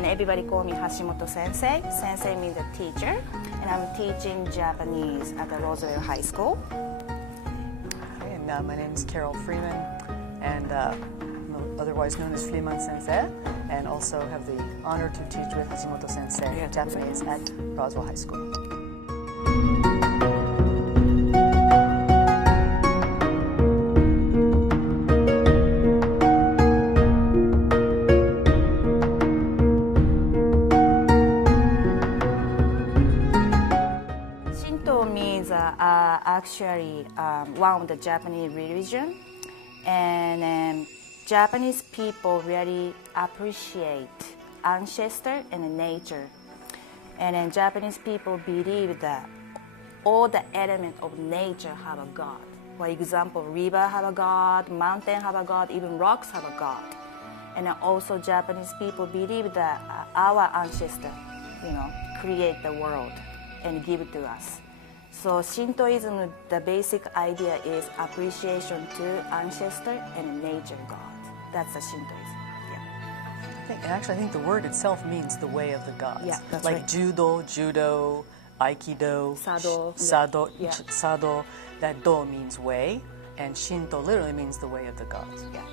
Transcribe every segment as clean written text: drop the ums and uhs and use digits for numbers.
and everybody call me Hashimoto Sensei. Sensei means a teacher, and I'm teaching Japanese at the Roseville High School. Hi, and my name is Carol Freeman, and otherwise known as Freeman Sensei, and also have the honor to teach with Hashimoto Sensei Japanese at Roswell High School. Shinto means actually one of the Japanese religion, and Japanese people really appreciate ancestor and nature. And then Japanese people believe that all the elements of nature have a god. For example, river have a god, mountain have a god, even rocks have a god. And then also Japanese people believe that our ancestor, create the world and give it to us. So Shintoism, the basic idea is appreciation to ancestor and nature god. That's the Shintoism. I think the word itself means the way of the gods. Yeah, that's like right. judo, aikido, Sado. Sado. That do means way, and Shinto literally means the way of the gods. Yeah.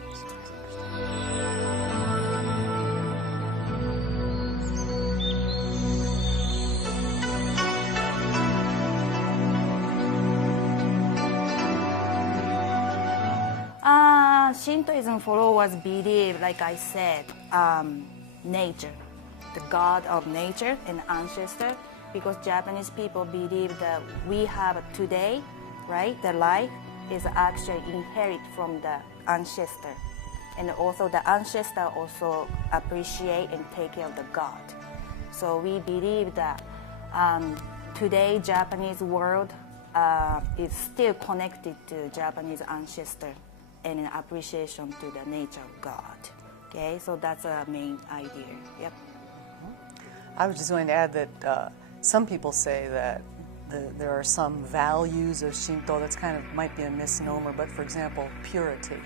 Shintoism followers believe, like I said, nature, the god of nature and ancestor, because Japanese people believe that we have today, right? The life is actually inherit from the ancestor, and also the ancestor also appreciate and take care of the god. So we believe that today Japanese world is still connected to Japanese ancestor and an appreciation to the nature of God. Okay, so that's a main idea. Yep. I was just going to add that some people say that there are some values of Shinto that's kind of might be a misnomer, but for example, purity,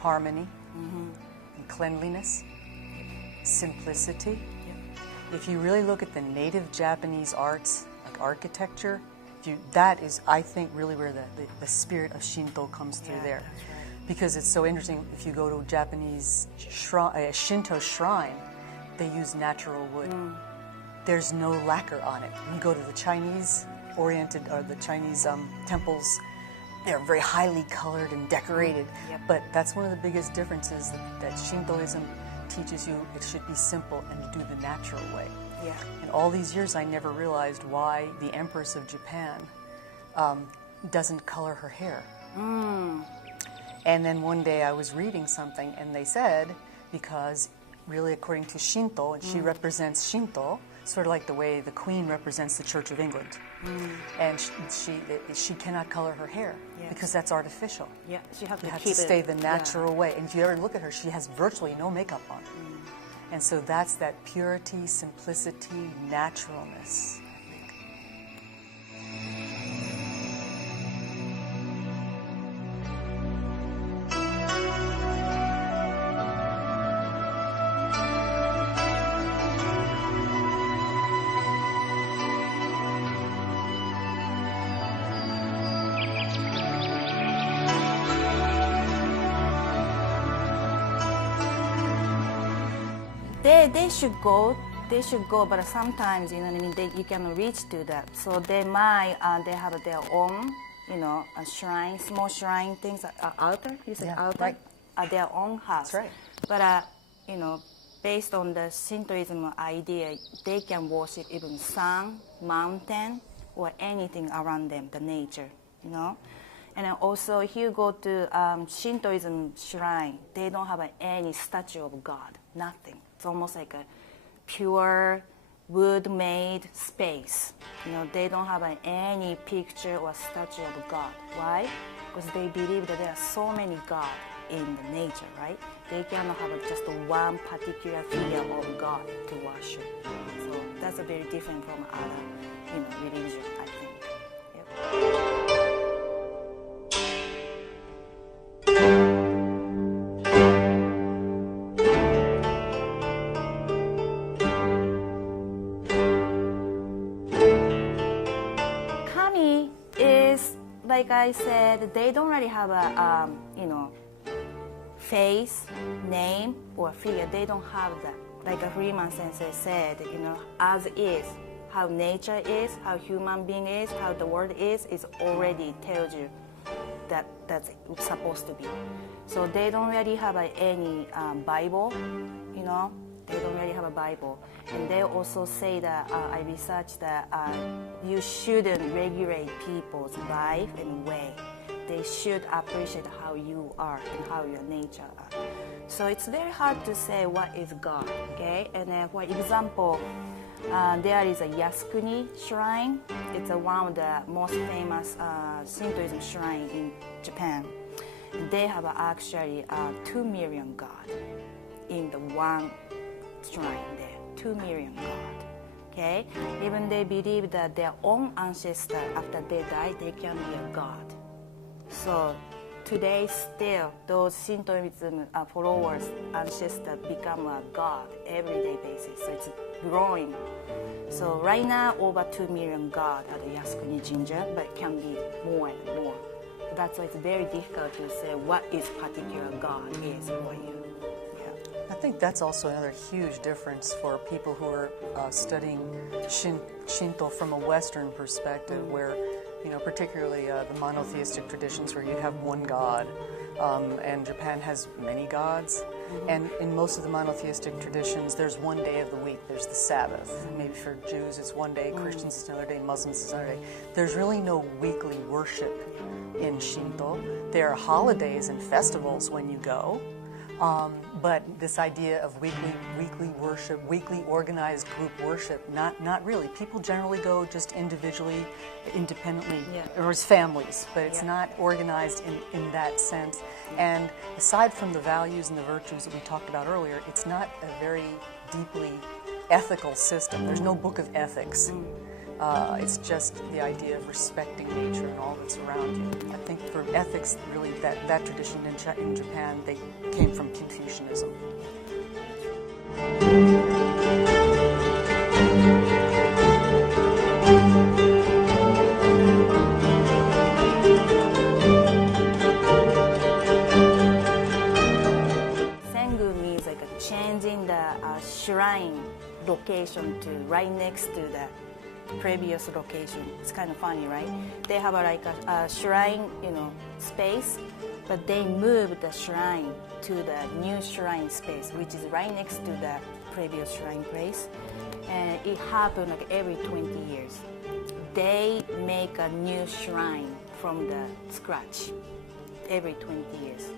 harmony, and cleanliness, simplicity. Yep. If you really look at the native Japanese arts, like architecture, that is, I think, really where the spirit of Shinto comes through there. That's right. Because it's so interesting, if you go to a Japanese Shinto shrine, they use natural wood. There's no lacquer on it. When you go to the Chinese-oriented, or the Chinese temples, they're very highly colored and decorated. Yep. But that's one of the biggest differences that Shintoism teaches you. It should be simple and you do the natural way. Yeah. In all these years, I never realized why the Empress of Japan doesn't color her hair. And then one day I was reading something, and they said, because really according to Shinto, and she represents Shinto, sort of like the way the Queen represents the Church of England. And she cannot color her hair because that's artificial. Yeah, she has You to have keep to stay the natural way. And if you ever look at her, she has virtually no makeup on. And so that's that purity, simplicity, naturalness, I think. They should go, but sometimes, you can reach to that. So they might, they have their own, a shrine, small shrine things, altar, you say altar? Right. At their own house. That's right. But, based on the Shintoism idea, they can worship even sun, mountain, or anything around them, the nature, And then also, if you go to Shintoism shrine, they don't have any statue of God, nothing. It's almost like a pure wood-made space. They don't have any picture or statue of God. Why? Because they believe that there are so many gods in the nature, right? They cannot have just one particular figure of God to worship. So that's a very different from other, religion, I think. Yep. like I said, they don't really have a, face, name, or figure. They don't have that. Like a Freeman sensei said, as is, how nature is, how human being is, how the world is already tells you that that's supposed to be. So they don't really have any Bible, They don't really have a Bible. And they also say that, I researched that you shouldn't regulate people's life and way. They should appreciate how you are and how your nature are. So it's very hard to say what is God, okay? And then, for example, there is a Yasukuni shrine. It's one of the most famous Shintoism shrine in Japan. They have actually 2 million gods in the one shrine there. 2 million gods. Okay? Even they believe that their own ancestor, after they die, they can be a god. So today still, those Shintoism followers, ancestors become a god everyday basis. So it's growing. So right now, over 2 million gods at the Yasukuni Jinja, but it can be more and more. That's why it's very difficult to say what is particular god is for you. I think that's also another huge difference for people who are studying Shinto from a Western perspective, where, particularly the monotheistic traditions where you have one god, and Japan has many gods. And in most of the monotheistic traditions, there's one day of the week. There's the Sabbath. Maybe for Jews it's one day, Christians it's another day, Muslims it's another day. There's really no weekly worship in Shinto. There are holidays and festivals when you go. But this idea of weekly worship, weekly organized group worship, not really. People generally go just individually, independently, or as families, but it's not organized in that sense. And aside from the values and the virtues that we talked about earlier, it's not a very deeply ethical system. There's no book of ethics. It's just the idea of respecting nature and all that's around you. I think for ethics, really, that tradition in Japan, they came from Confucianism. Sengu means like changing the shrine location to right next to the previous location. It's kind of funny, right? They have a shrine, space, but they moved the shrine to the new shrine space, which is right next to the previous shrine place. And it happened like every 20 years. They make a new shrine from the scratch every 20 years.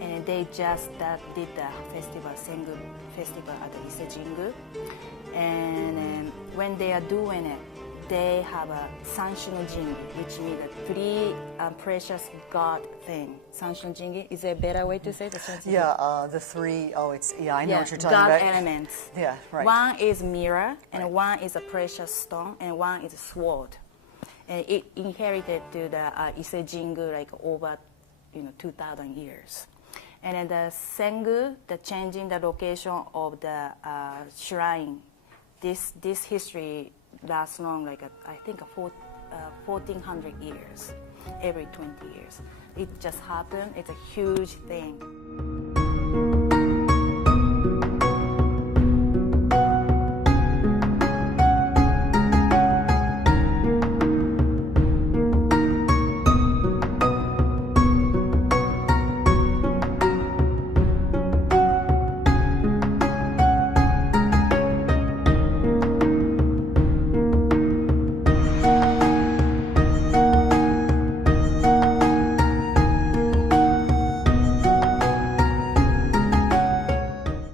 And they just did the festival, Sengu festival at the Isejingu. And when they are doing it, they have a Sanshino Jingi, which means a 3 precious God thing. Sanshino Jingi, is there a better way to say the Sanshino Jingi? Yeah, the 3, I know what you're talking God about. elements. Yeah, right. One is mirror, and one is a precious stone, and one is a sword. And it inherited to the Isejingu like over 2,000 years. And then the Sengu, the changing the location of the shrine, this history lasts long, like I think 1,400 years, every 20 years. It just happened. It's a huge thing.